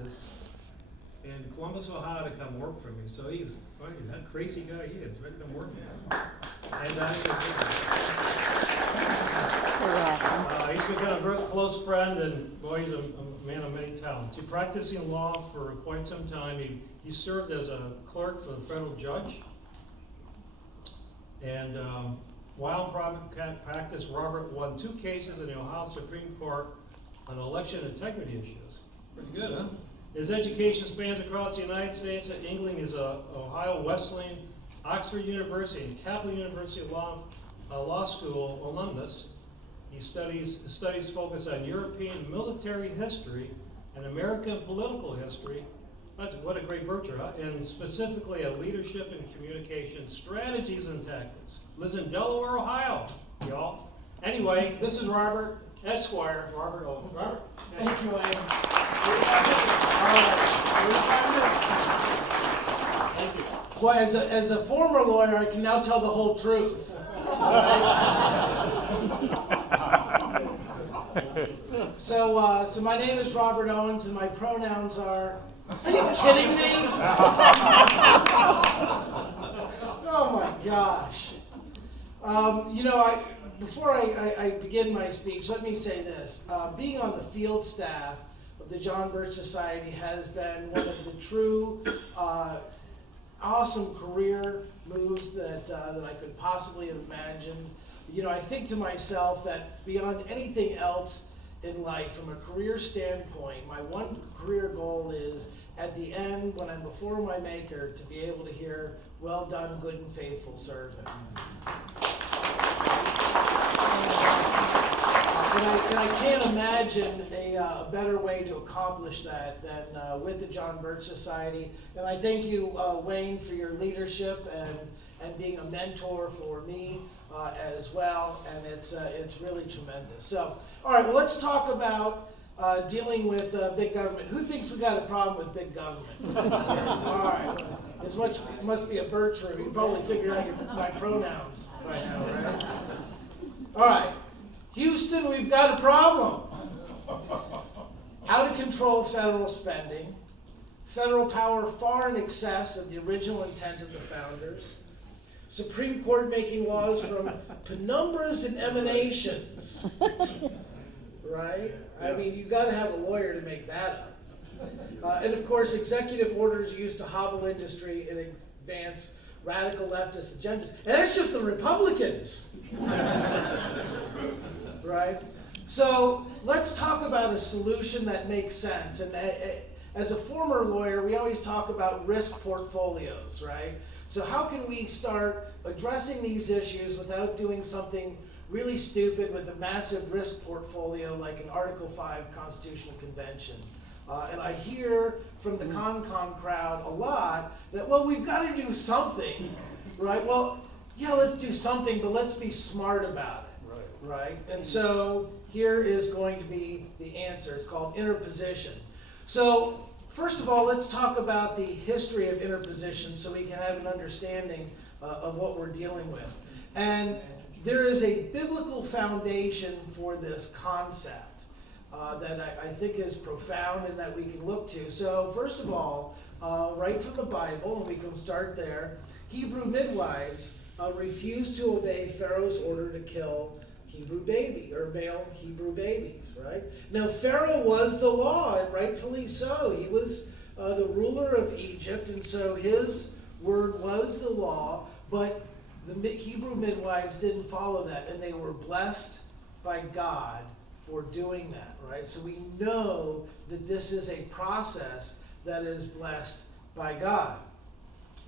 practice in Columbus, Ohio to come work for me. So he's, well, that crazy guy he is, ready to come work for me. And he's become a very close friend, and boy, he's a man of many talents. He's practicing law for quite some time. He served as a clerk for the federal judge. And while in private practice, Robert won 2 cases in the Ohio Supreme Court on election integrity issues. Pretty good, huh? His education spans across the United States. At England, he's a Ohio Wesleyan, Oxford University, and Capital University Law School alumnus. His studies focus on European military history and American political history. What a great Bircher, huh? And specifically on leadership and communication, strategies and tactics. Lives in Delaware, Ohio, y'all. Anyway, this is Robert Esquire, Robert Owens. Robert. Thank you, Wayne. Thank you. Well, as a former lawyer, I can now tell the whole truth. So my name is Robert Owens, and my pronouns are you kidding me? Oh my gosh. Before I begin my speech, let me say this. Being on the field staff of the John Birch Society has been one of the true awesome career moves that I could possibly have imagined. I think to myself that beyond anything else in life, from a career standpoint, my one career goal is at the end, when I'm before my Maker, to be able to hear, "Well done, good and faithful servant." And I can't imagine a better way to accomplish that than with the John Birch Society. And I thank you, Wayne, for your leadership and being a mentor for me as well. And it's really tremendous. So, all right, well, let's talk about dealing with big government. Who thinks we got a problem with big government? All right. It must be a Birch room. You probably figured out my pronouns by now, right? All right. Houston, we've got a problem. How to control federal spending, federal power far in excess of the original intent of the founders, Supreme Court making laws from penumbras and emanations, right? I mean, you've got to have a lawyer to make that up. And of course, executive orders used to hobble industry and advance radical leftist agendas. And that's just the Republicans. Right? So let's talk about a solution that makes sense. And as a former lawyer, we always talk about risk portfolios, right? So how can we start addressing these issues without doing something really stupid with a massive risk portfolio like an Article 5 Constitutional Convention? And I hear from the CONCON crowd a lot that, well, we've got to do something, right? Well, yeah, let's do something, but let's be smart about it. Right? And so here is going to be the answer. It's called interposition. So first of all, let's talk about the history of interposition so we can have an understanding of what we're dealing with. And there is a biblical foundation for this concept that I think is profound and that we can look to. So first of all, right from the Bible, and we can start there, Hebrew midwives refused to obey Pharaoh's order to kill male Hebrew babies, right? Now, Pharaoh was the law, and rightfully so. He was the ruler of Egypt, and so his word was the law, but the Hebrew midwives didn't follow that, and they were blessed by God for doing that, right? So we know that this is a process that is blessed by God.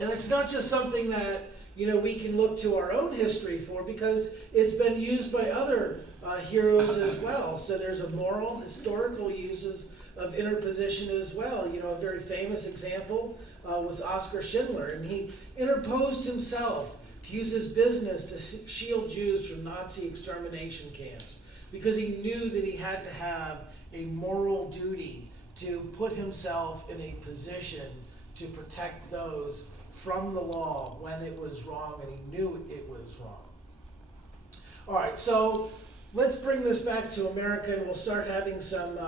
And it's not just something that we can look to our own history for, because it's been used by other heroes as well. So there's a moral, historical uses of interposition as well. A very famous example was Oskar Schindler, and he interposed himself to use his business to shield Jews from Nazi extermination camps, because he knew that he had to have a moral duty to put himself in a position to protect those from the law when it was wrong, and he knew it was wrong. All right, so let's bring this back to America, and we'll start having some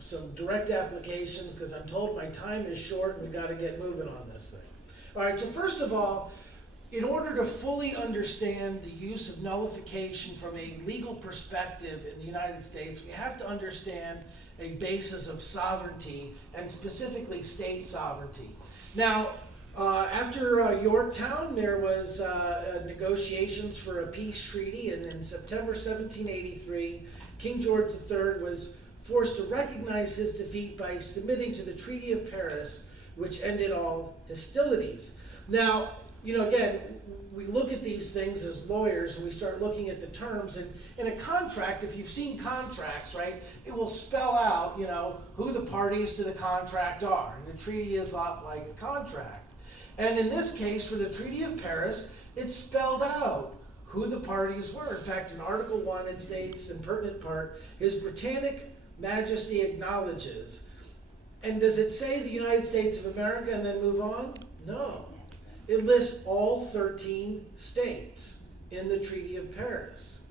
some direct applications, because I'm told my time is short and we gotta get moving on this thing. All right, so first of all, in order to fully understand the use of nullification from a legal perspective in the United States, we have to understand a basis of sovereignty, and specifically state sovereignty. Now, after Yorktown, there was negotiations for a peace treaty, and in September 1783, King George III was forced to recognize his defeat by submitting to the Treaty of Paris, which ended all hostilities. Now, again, we look at these things as lawyers and we start looking at the terms, and in a contract, if you've seen contracts, right, it will spell out, who the parties to the contract are. And the treaty is a lot like a contract. And in this case, for the Treaty of Paris, it spelled out who the parties were. In fact, in Article 1, it states, in pertinent part, His Britannic Majesty acknowledges. And does it say the United States of America and then move on? No. It lists all 13 states in the Treaty of Paris.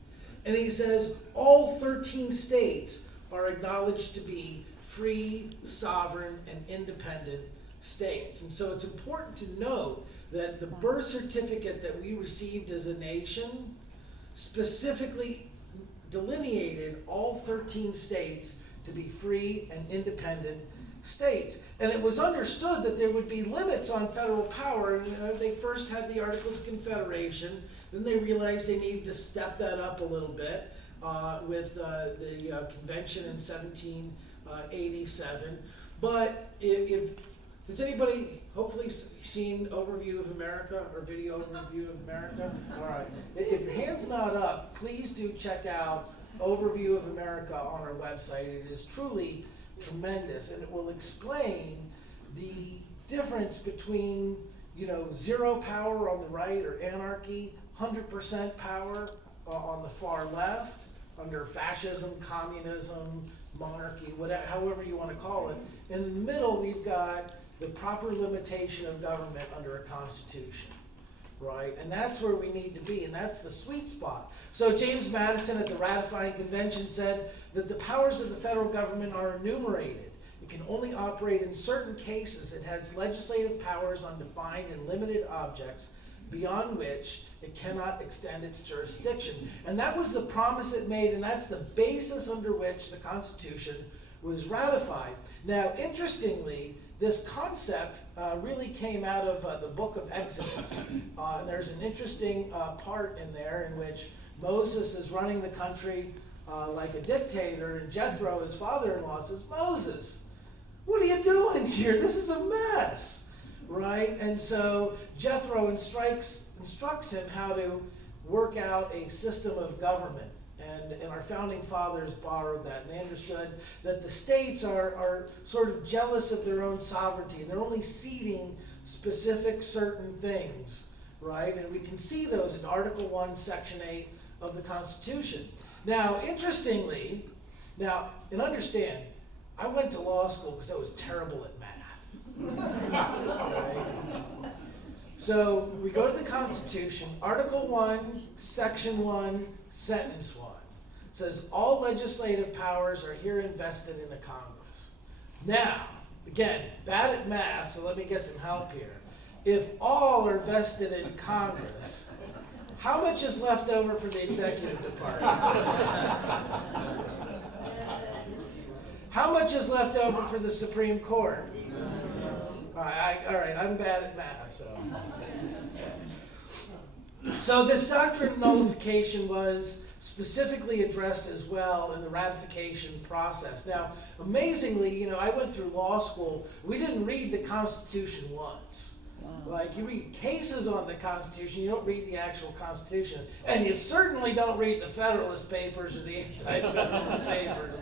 And he says all 13 states are acknowledged to be free, sovereign, and independent states. And so it's important to note that the birth certificate that we received as a nation specifically delineated all 13 states to be free and independent states. And it was understood that there would be limits on federal power. And they first had the Articles of Confederation, then they realized they needed to step that up a little bit with the convention in 1787. But if has anybody hopefully seen Overview of America or Video Overview of America? All right. If your hand's not up, please do check out Overview of America on our website. It is truly tremendous, and it will explain the difference between, zero power on the right or anarchy, 100% power on the far left, under fascism, communism, monarchy, whatever, however you want to call it. In the middle, we've got the proper limitation of government under a constitution, right? And that's where we need to be, and that's the sweet spot. So James Madison at the ratifying convention said that the powers of the federal government are enumerated. It can only operate in certain cases. It has legislative powers on defined and limited objects, beyond which it cannot extend its jurisdiction. And that was the promise it made, and that's the basis under which the Constitution was ratified. Now, interestingly, this concept really came out of the book of Exodus. And there's an interesting part in there in which Moses is running the country like a dictator, and Jethro, his father-in-law, says, Moses, what are you doing here? This is a mess, right? And so Jethro instructs him how to work out a system of government. And our founding fathers borrowed that, and they understood that the states are sort of jealous of their own sovereignty, and they're only ceding specific certain things, right? And we can see those in Article 1, Section 8 of the Constitution. Now, interestingly, and understand, I went to law school because I was terrible at math. Right? So we go to the Constitution, Article 1, Section 1, Sentence 1. Says all legislative powers are here invested in the Congress. Now, again, bad at math, so let me get some help here. If all are vested in Congress, how much is left over for the executive department? How much is left over for the Supreme Court? All right, I'm bad at math, so this doctrine of nullification was specifically addressed as well in the ratification process. Now, amazingly, I went through law school. We didn't read the Constitution once. Wow. Like, you read cases on the Constitution, you don't read the actual Constitution. And you certainly don't read the Federalist Papers or the Anti-Federalist Papers.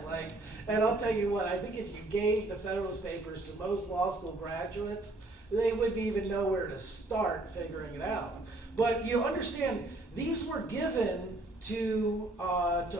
And I'll tell you what, I think if you gave the Federalist Papers to most law school graduates, they wouldn't even know where to start figuring it out. But you understand, these were given to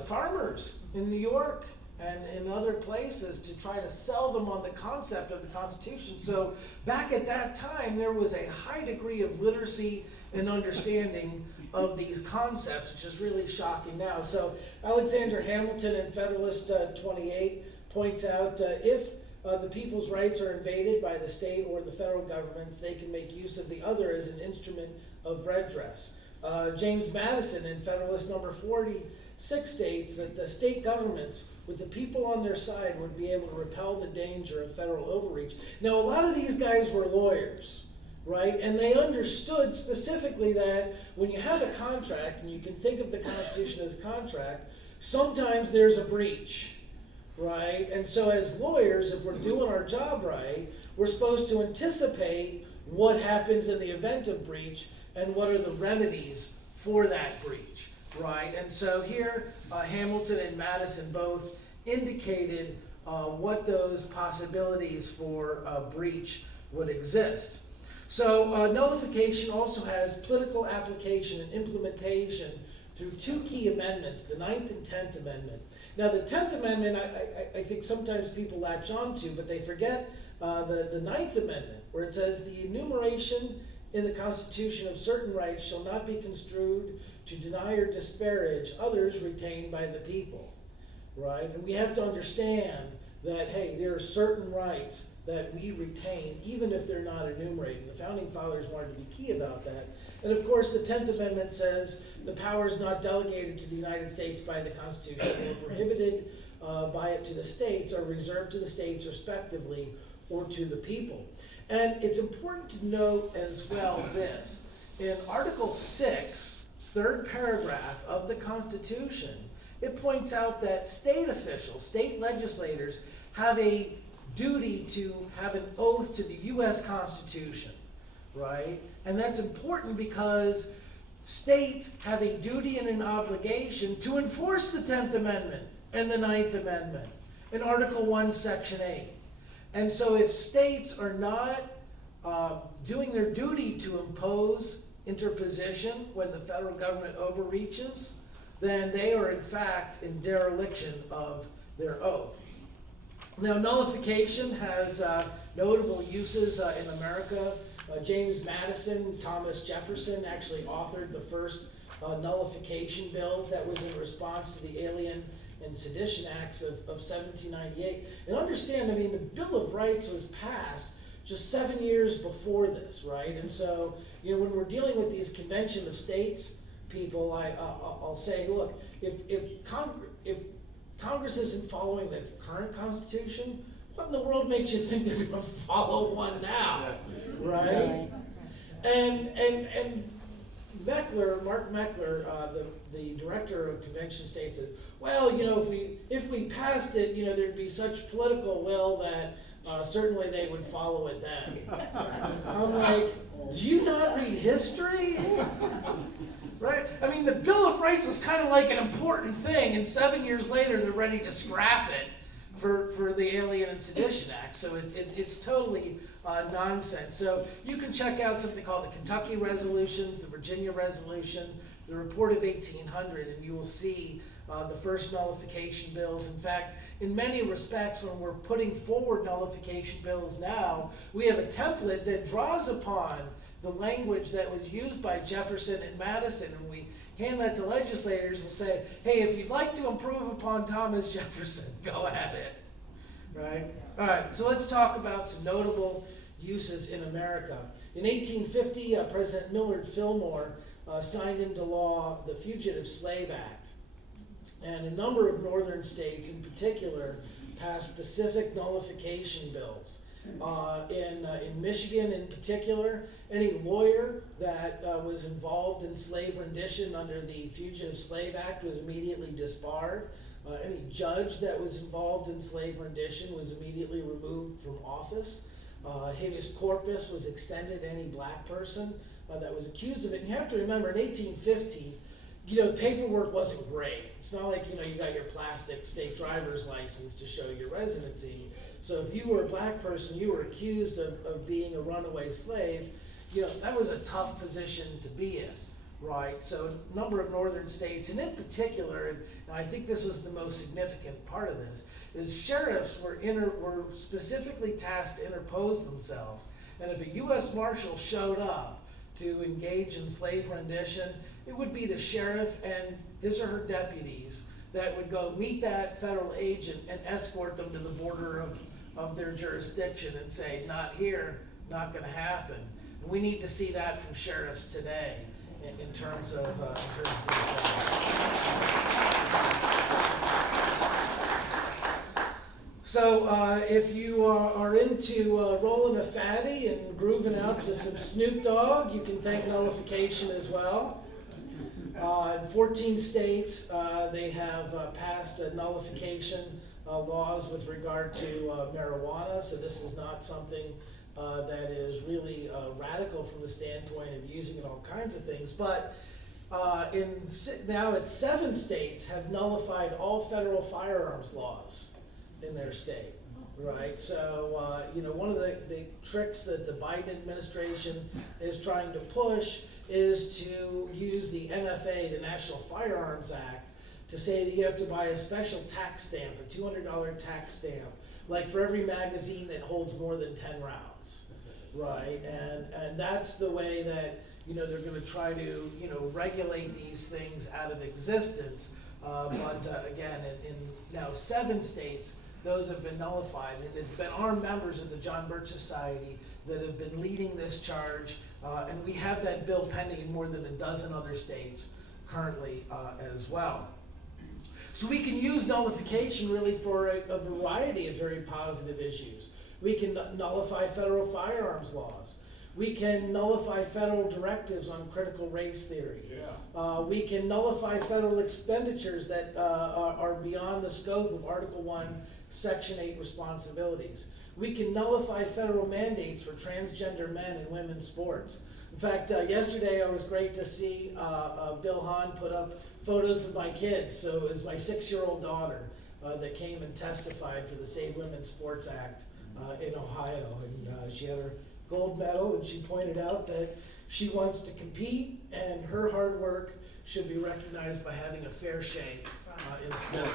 farmers in New York and in other places to try to sell them on the concept of the Constitution. So back at that time, there was a high degree of literacy and understanding of these concepts, which is really shocking now. So Alexander Hamilton in Federalist 28 points out if the people's rights are invaded by the state or the federal governments, they can make use of the other as an instrument of redress. James Madison in Federalist number 46 states that the state governments, with the people on their side, would be able to repel the danger of federal overreach. Now, a lot of these guys were lawyers, right? And they understood specifically that when you have a contract, and you can think of the Constitution as a contract, sometimes there's a breach, right? And so as lawyers, if we're doing our job right, we're supposed to anticipate what happens in the event of breach and what are the remedies for that breach, right? And so here, Hamilton and Madison both indicated what those possibilities for breach would exist. So nullification also has political application and implementation through two key amendments, the 9th and 10th Amendment. Now the 10th Amendment, I think sometimes people latch on to, but they forget the 9th Amendment, where it says the enumeration in the Constitution of certain rights shall not be construed to deny or disparage others retained by the people, right? And we have to understand that, hey, there are certain rights that we retain, even if they're not enumerated. The Founding Fathers wanted to be key about that. And of course, the 10th Amendment says the powers not delegated to the United States by the Constitution or prohibited by it to the states are reserved to the states respectively or to the people. And it's important to note as well this. In Article 6, third paragraph of the Constitution, it points out that state officials, state legislators, have a duty to have an oath to the U.S. Constitution, right? And that's important because states have a duty and an obligation to enforce the 10th Amendment and the 9th Amendment in Article 1, Section 8. And so if states are not doing their duty to impose interposition when the federal government overreaches, then they are in fact in dereliction of their oath. Now, nullification has notable uses in America. James Madison, Thomas Jefferson actually authored the first nullification bills that was in response to the Alien and Sedition Acts of 1798. And understand, I mean, the Bill of Rights was passed just 7 years before this, right? And so, you know, when we're dealing with these Convention of States people, I'll say, look, if Congress isn't following the current Constitution, what in the world makes you think they're going to follow one now, right? And Mark Meckler, the director of Convention of States, said, well, you know, if we passed it, you know, there'd be such political will that certainly they would follow it then. I'm like, do you not read history? Right? I mean, the Bill of Rights was kind of like an important thing, and 7 years later they're ready to scrap it for the Alien and Sedition Act. So it's totally nonsense. So you can check out something called the Kentucky Resolutions, the Virginia Resolution, the Report of 1800, and you will see the first nullification bills. In fact, in many respects, when we're putting forward nullification bills now, we have a template that draws upon the language that was used by Jefferson and Madison, and we hand that to legislators and say, hey, if you'd like to improve upon Thomas Jefferson, go at it, right? All right, so let's talk about some notable uses in America. In 1850, President Millard Fillmore signed into law the Fugitive Slave Act, and a number of northern states in particular passed specific nullification bills. In Michigan in particular, any lawyer that was involved in slave rendition under the Fugitive Slave Act was immediately disbarred. Any judge that was involved in slave rendition was immediately removed from office. Habeas corpus was extended to any black person that was accused of it. And you have to remember, in 1850, you know, the paperwork wasn't great. It's not like, you know, you got your plastic state driver's license to show your residency. So if you were a black person, you were accused of being a runaway slave, you know, that was a tough position to be in, right? So a number of northern states, and in particular, and I think this was the most significant part of this, is sheriffs were specifically tasked to interpose themselves. And if a U.S. Marshal showed up to engage in slave rendition, it would be the sheriff and his or her deputies that would go meet that federal agent and escort them to the border of their jurisdiction and say, not here, not gonna happen. And we need to see that from sheriffs today in terms of these things. So if you are into rolling a fatty and grooving out to some Snoop Dogg, you can thank Nullification as well. In 14 states, they have passed nullification laws with regard to marijuana, so this is not something that is really radical from the standpoint of using it in all kinds of things. But now it's 7 states have nullified all federal firearms laws in their state, right? So, you know, one of the tricks that the Biden administration is trying to push is to use the NFA, the National Firearms Act, to say that you have to buy a special tax stamp, a $200 tax stamp, like for every magazine that holds more than 10 rounds, right? And that's the way that, you know, they're gonna try to, you know, regulate these things out of existence. But again, in now 7 states, those have been nullified, and it's been our members of the John Birch Society that have been leading this charge, and we have that bill pending in more than a dozen other states currently as well. So we can use nullification really for a variety of very positive issues. We can nullify federal firearms laws. We can nullify federal directives on critical race theory. Yeah. We can nullify federal expenditures that are beyond the scope of Article 1, Section 8 responsibilities. We can nullify federal mandates for transgender men in women's sports. In fact, yesterday it was great to see Bill Hahn put up photos of my kids. So it was my 6-year-old daughter that came and testified for the Save Women's Sports Act in Ohio. And she had her gold medal, and she pointed out that she wants to compete, and her hard work should be recognized by having a fair shake in sports.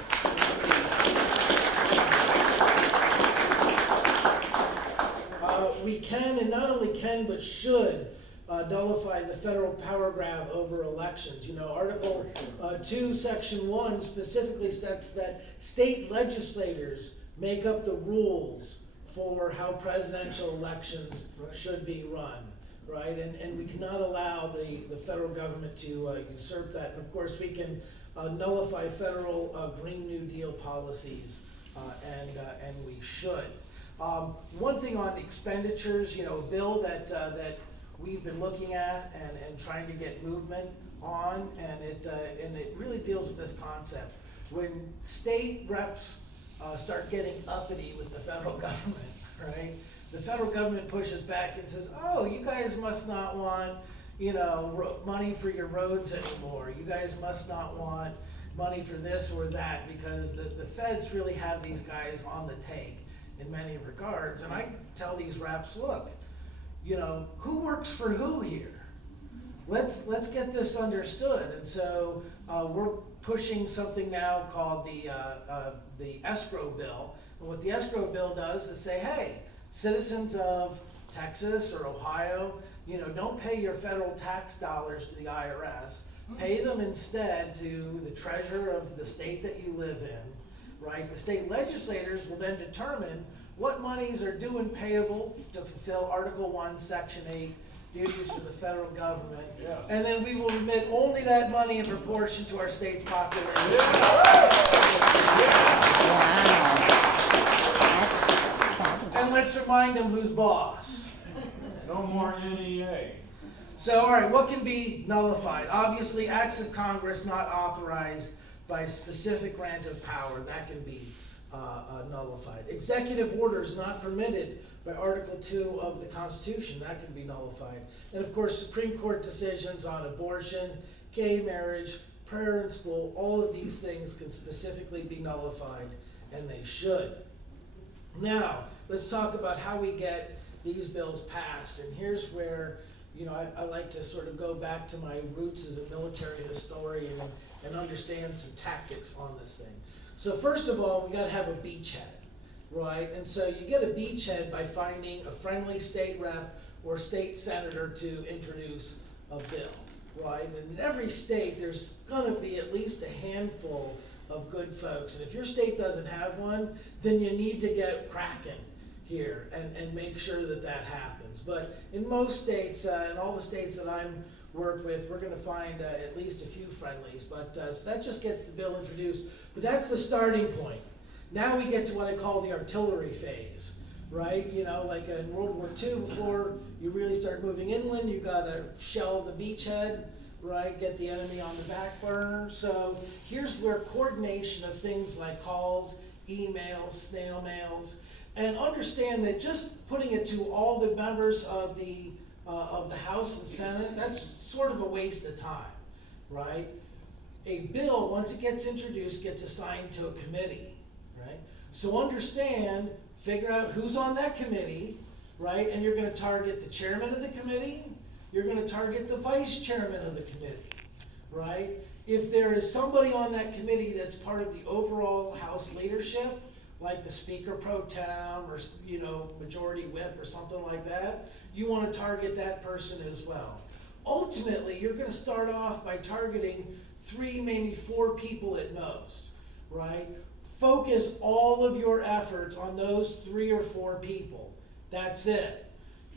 We can, and not only can, but should nullify the federal power grab over elections. You know, Article 2, Section 1 specifically states that state legislators make up the rules for how presidential elections should be run, right? And we cannot allow the federal government to usurp that. And of course, we can nullify federal Green New Deal policies, and we should. One thing on expenditures, you know, a bill that we've been looking at and trying to get movement on, and it really deals with this concept. When state reps start getting uppity with the federal government, right? The federal government pushes back and says, "Oh, you guys must not want, you know, money for your roads anymore. You guys must not want money for this or that," because the feds really have these guys on the take in many regards. And I tell these reps, look, you know, who works for who here? Let's get this understood. And so we're pushing something now called the escrow bill. And what the escrow bill does is say, hey, citizens of Texas or Ohio, you know, don't pay your federal tax dollars to the IRS. Pay them instead to the treasurer of the state that you live in, right? The state legislators will then determine what monies are due and payable to fulfill Article 1, Section 8 duties for the federal government. Yes. And then we will remit only that money in proportion to our state's population. Wow. And let's remind them who's boss. No more NEA. So, all right, what can be nullified? Obviously, acts of Congress not authorized by a specific grant of power, that can be nullified. Executive orders not permitted by Article 2 of the Constitution, that can be nullified. And of course, Supreme Court decisions on abortion, gay marriage, prayer in school, all of these things can specifically be nullified, and they should. Now, let's talk about how we get these bills passed. And here's where, you know, I like to sort of go back to my roots as a military historian and understand some tactics on this thing. So first of all, we got to have a beachhead, right? And so you get a beachhead by finding a friendly state rep or state senator to introduce a bill, right? And in every state, there's going to be at least a handful of good folks. And if your state doesn't have one, then you need to get cracking here and make sure that that happens. But in most states, in all the states that I'm worked with, we're gonna find at least a few friendlies. But so that just gets the bill introduced. But that's the starting point. Now we get to what I call the artillery phase, right? You know, like in World War II, before you really start moving inland, you gotta shell the beachhead, right? Get the enemy on the back burner. So here's where coordination of things like calls, emails, snail mails, and understand that just putting it to all the members of the House and Senate, that's sort of a waste of time, right? A bill, once it gets introduced, gets assigned to a committee, right? So understand, figure out who's on that committee, right? And you're gonna target the chairman of the committee, you're gonna target the vice chairman of the committee, right? If there is somebody on that committee that's part of the overall House leadership, like the Speaker Pro Tem or, you know, Majority Whip or something like that, you wanna target that person as well. Ultimately, you're gonna start off by targeting 3, maybe 4 people at most, right? Focus all of your efforts on those 3 or 4 people. That's it.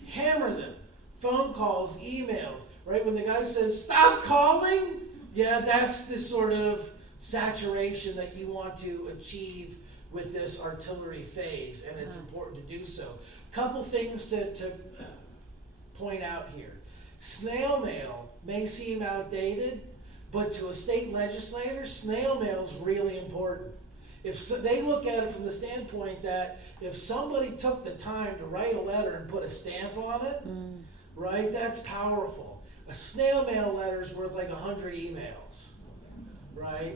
Hammer them. Phone calls, emails, right? When the guy says, stop calling, yeah, that's the sort of saturation that you want to achieve with this artillery phase, and it's important to do so. Couple things to point out here. Snail mail may seem outdated, but to a state legislator, snail mail is really important. If so, they look at it from the standpoint that if somebody took the time to write a letter and put a stamp on it, right, that's powerful. A snail mail letter is worth like 100 emails, right?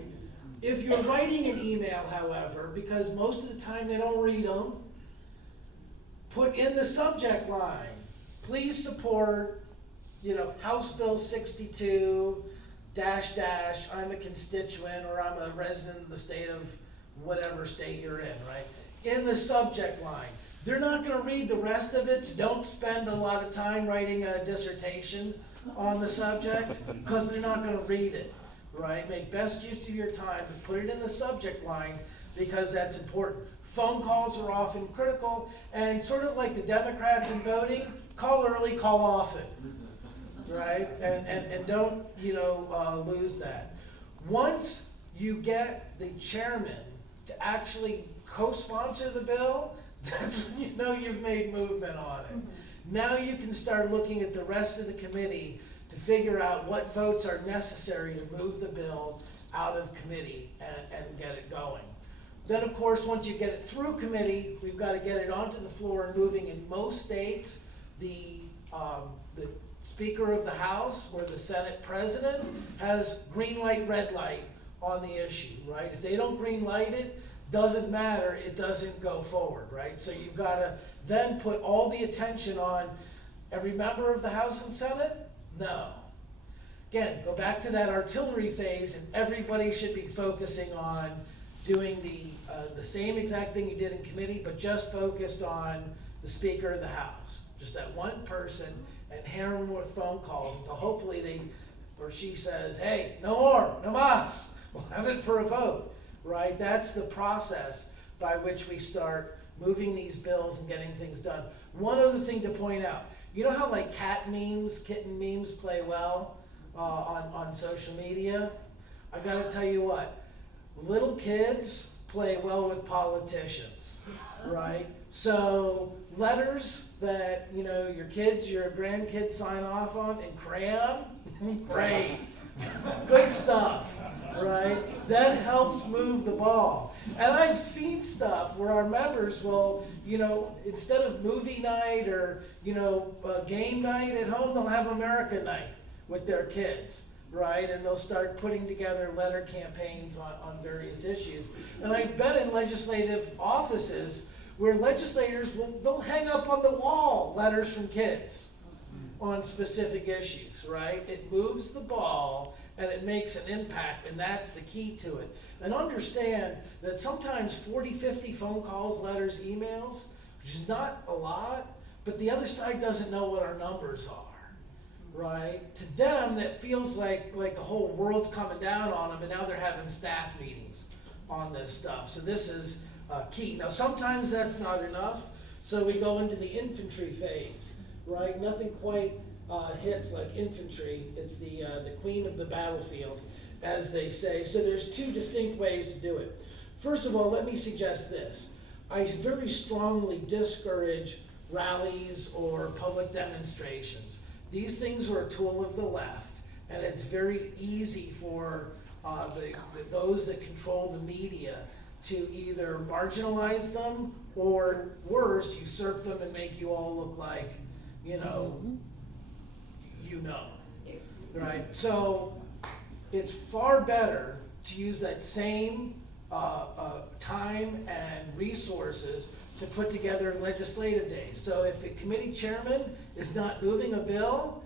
If you're writing an email, however, because most of the time they don't read them, put in the subject line, please support, you know, House Bill 62, -- I'm a constituent or I'm a resident of the state of whatever state you're in, right? In the subject line. They're not gonna read the rest of it, so don't spend a lot of time writing a dissertation on the subject, because they're not gonna read it, right? Make best use of your time and put it in the subject line, because that's important. Phone calls are often critical, and sort of like the Democrats in voting, call early, call often, right? And don't, you know, lose that. Once you get the chairman to actually co-sponsor the bill, that's when you know you've made movement on it. Now you can start looking at the rest of the committee to figure out what votes are necessary to move the bill out of committee and get it going. Then, of course, once you get it through committee, we've got to get it onto the floor and moving. In most states, the Speaker of the House or the Senate President has green light, red light on the issue, right? If they don't green light it, doesn't matter, it doesn't go forward, right? So you've got to then put all the attention on every member of the House and Senate? No. Again, go back to that artillery phase, and everybody should be focusing on doing the same exact thing you did in committee, but just focused on the Speaker of the House. Just that one person, and hammer them with phone calls until hopefully they or she says, hey, no more, no mas, we'll have it for a vote, right? That's the process by which we start moving these bills and getting things done. One other thing to point out, you know how like cat memes, kitten memes play well on social media? I gotta tell you what, little kids play well with politicians, right? So letters that, you know, your kids, your grandkids sign off on in crayon, great, good stuff, right? That helps move the ball. And I've seen stuff where our members will, you know, instead of movie night or, you know, game night at home, they'll have America night with their kids, right? And they'll start putting together letter campaigns on various issues. And I've been in legislative offices where legislators they'll hang up on the wall letters from kids on specific issues, right? It moves the ball and it makes an impact, and that's the key to it. And understand that sometimes 40, 50 phone calls, letters, emails, which is not a lot, but the other side doesn't know what our numbers are, right? To them, that feels like the whole world's coming down on them, and now they're having staff meetings on this stuff. So this is key. Now sometimes that's not enough, so we go into the infantry phase, right? Nothing quite hits like infantry. It's the queen of the battlefield, as they say. So there's two distinct ways to do it. First of all, let me suggest this. I very strongly discourage rallies or public demonstrations. These things are a tool of the left, and it's very easy for those that control the media to either marginalize them or worse, usurp them and make you all look like, right? So it's far better to use that same time and resources to put together legislative days. So if the committee chairman is not moving a bill,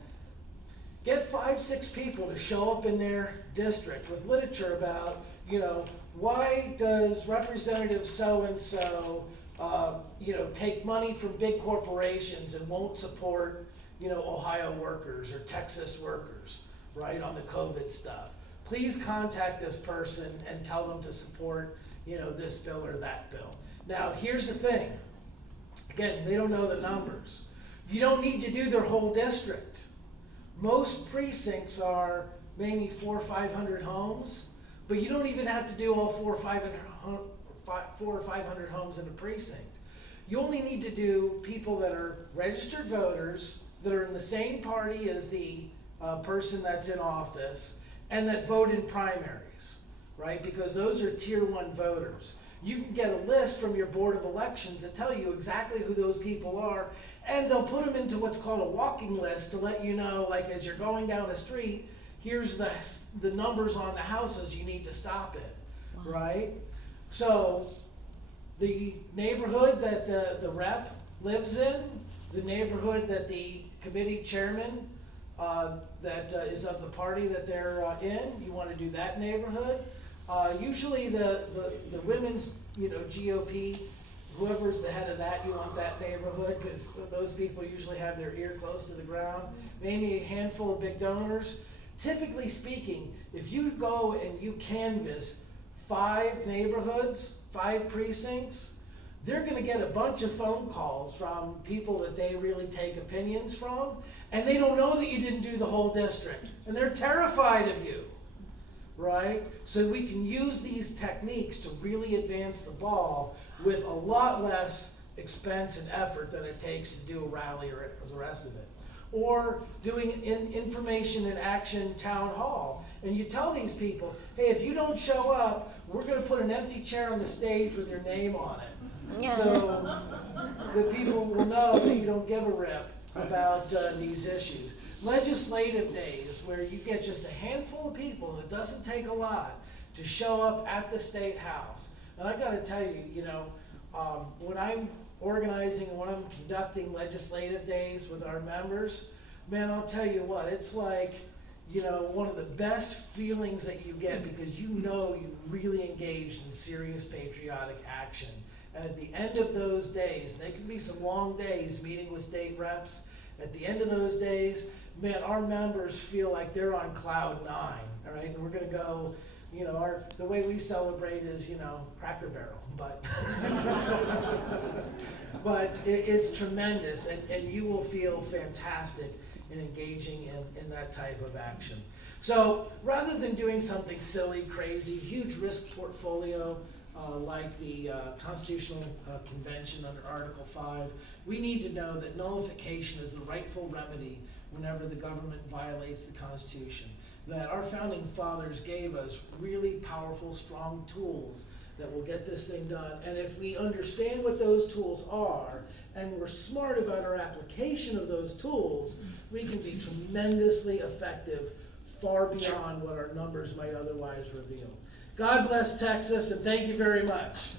get 5-6 people to show up in their district with literature about, why does Representative so-and-so, take money from big corporations and won't support, Ohio workers or Texas workers, right, on the COVID stuff. Please contact this person and tell them to support, this bill or that bill. Now, here's the thing. Again, they don't know the numbers. You don't need to do their whole district. Most precincts are maybe 400 or 500 homes, but you don't even have to do all 400 or 500 homes in a precinct. You only need to do people that are registered voters, that are in the same party as the person that's in office, and that vote in primaries, right? Because those are tier 1 voters. You can get a list from your Board of Elections that tell you exactly who those people are, and they'll put them into what's called a walking list to let you know, like as you're going down the street, here's the numbers on the houses you need to stop in, right? So the neighborhood that the rep lives in, the neighborhood that the committee chairman that is of the party that they're in, you want to do that neighborhood. Usually the women's, GOP, whoever's the head of that, you want that neighborhood, because those people usually have their ear close to the ground. Maybe a handful of big donors. Typically speaking, if you go and you canvass 5 neighborhoods, 5 precincts, they're going to get a bunch of phone calls from people that they really take opinions from, and they don't know that you didn't do the whole district, and they're terrified of you, right? So we can use these techniques to really advance the ball with a lot less expense and effort than it takes to do a rally or the rest of it. Or doing an information and action town hall, and you tell these people, hey, if you don't show up, we're going to put an empty chair on the stage with your name on it. Yeah. So the people will know that you don't give a rip about these issues. Legislative days, where you get just a handful of people, and it doesn't take a lot, to show up at the State House. And I got to tell you, when I'm organizing and when I'm conducting legislative days with our members, man, I'll tell you what, it's like, one of the best feelings that you get, because you really engaged in serious patriotic action. And at the end of those days, they can be some long days meeting with state reps. At the end of those days, man, our members feel like they're on cloud 9, all right? And we're gonna go, the way we celebrate is, Cracker Barrel, but it's tremendous, and you will feel fantastic in engaging in that type of action. So rather than doing something silly, crazy, huge risk portfolio, like the Constitutional Convention under Article 5, we need to know that nullification is the rightful remedy whenever the government violates the Constitution. That our founding fathers gave us really powerful, strong tools that will get this thing done. And if we understand what those tools are, and we're smart about our application of those tools, we can be tremendously effective, far beyond what our numbers might otherwise reveal. God bless Texas, and thank you very much.